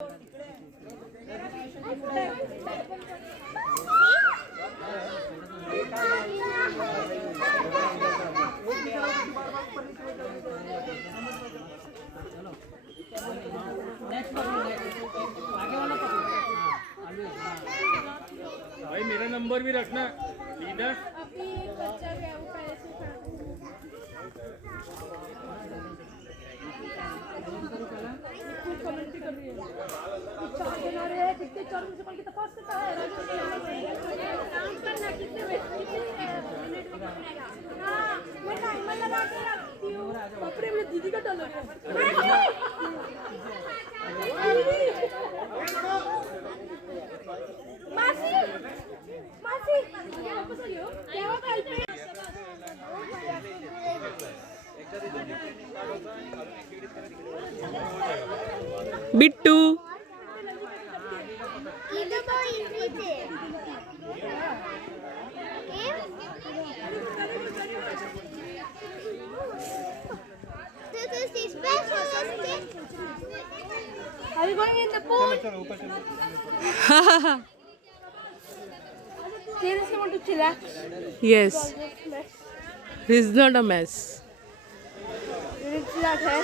भाई मेरा नंबर भी रखना लीडर। अभी एक बच्चा गया वो पहले से कमेंट्री कर रही है। चार बना रहे हैं कितने चार में से कौन की तपास करता है काउंट करना कितने मिनट पकड़ेगा। हां मैं टाइमर लगा के रखती हूं। बाप रे मेरी दीदी का डर लग रहा है। मासी मासी वापस आइयो क्या हुआ कल पे Bittu Are you going in the pool? Seriously want to chillax? Yes, he's not a mess. You need to chillax, eh?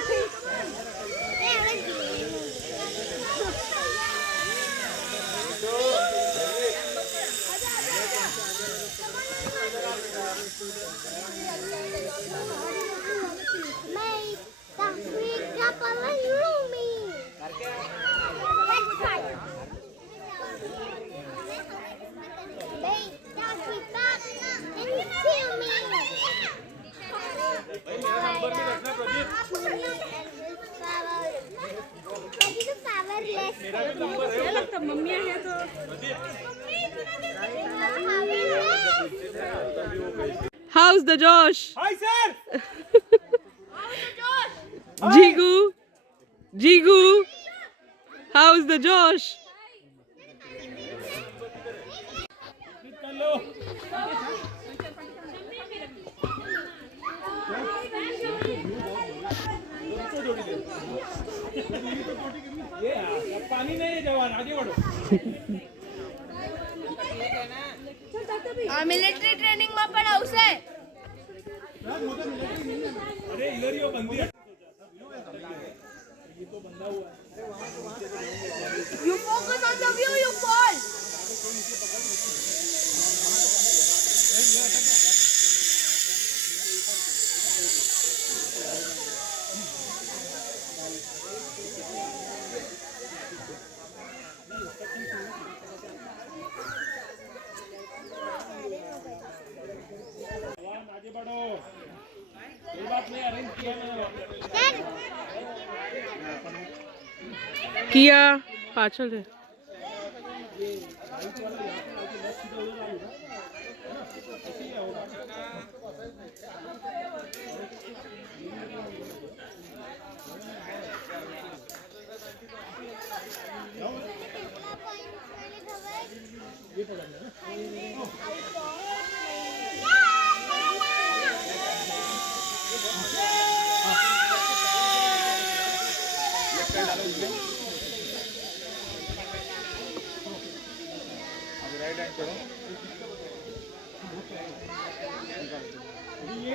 Mummy है तो How's the Josh? Hi sir. Jigu, Jigu, how's the Josh? कर लो। पानी नहीं है जवान आगे बढ़ो। Military training में पढ़ाऊ से अरे इधर ही वो बंदी है। ये तो बंदा हुआ है। You focus on the view, you fall. आगे बढ़ो। कोई बात नहीं अरेंज किया मैंने। किया पाछल है। राइट हैंड करो। ये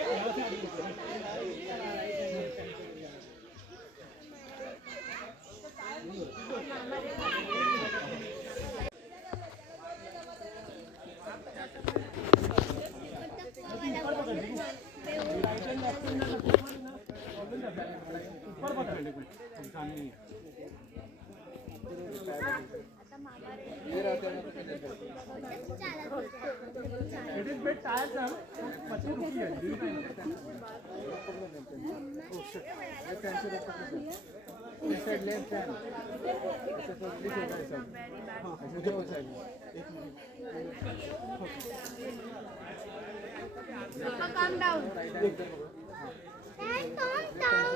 It is bit tiresome, but it's okay. Oh shit. Left hand से ऊपर this side left hand. अच्छा तो प्लीज होगा ऐसा. हाँ मुझे वो चाहिए. एक minute. Calm down. Calm down.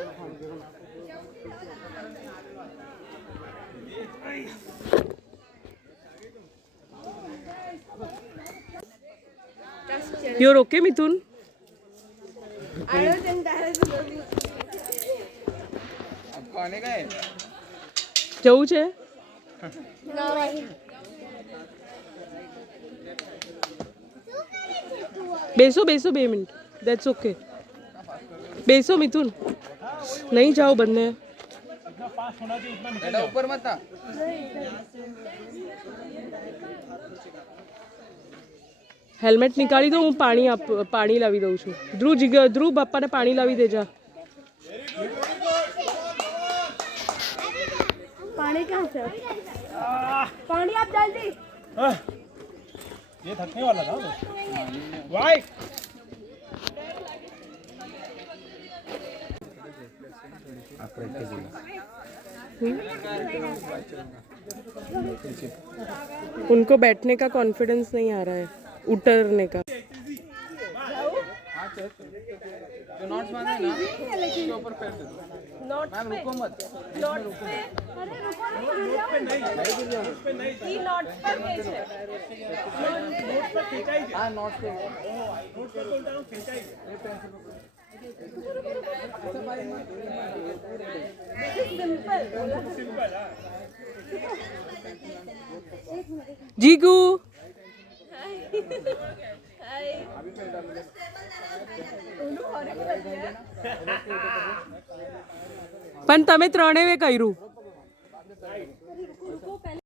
You're okay, Mithun? I don't think that is good. आपको आने का है? જવું છે? બેસો બેસો 2 મિનિટ ધેટ્સ ઓકે બેસો મિથુન નહીં જાઓ બંને बेटा ऊपर मत आ હેલ્મેટ નીકાળી દો હું પાણી લાવી દઉં છું ધ્રુવ બાપાને પાણી લાવી દેજા पानी कहाँ से पानी आप जल्दी ये थकने वाला था वाई उनको बैठने का कॉन्फिडेंस नहीं आ रहा है उतरने का जो नॉट्स बांधे ना उसके ऊपर पैर दे दो मैम रुको मत नॉट पे अरे रुको नहीं ये नॉट पर कैसे हाँ नॉट्स पे જીગુ પણ તમે ત્રણેય કર્યું